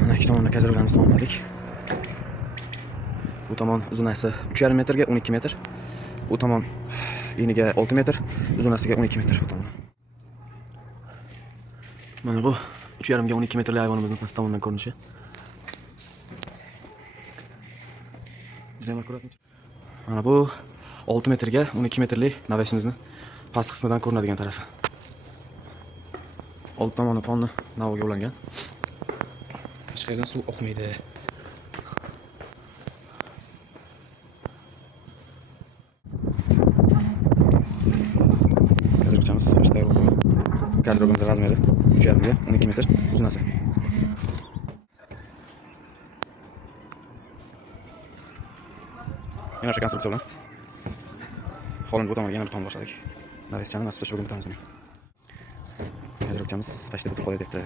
Mana ikki tomonda kazarmalarimizni tamomladik. Bu tomon uzunasi 3,5 metrga 12 metr. Bu tomon eniga 6 metr, uzunasiga 12 metr bu tomon. Mana bu 3,5 ga 12 metrli hayvonimizning past tomondan ko'rinishi. Mana bu 6 metrga 12 metrli navashimizning past qismidan ko'rinadigan tarafi. Old tomoni fonni navoga ulangan. Hech qayerdan suv oqmaydi. Kazarchamiz so'rashda yo'q. Kazarchamiz razmeri 3,5 ga 12 metr uzunasi. Yana o'sha konstruksiya bilan holini bu tomonga yana bir tomon boshladik. Navashchani nasib qilsa shu bilan bitamizmi? Kazarchamiz tashda bitib qolyapti.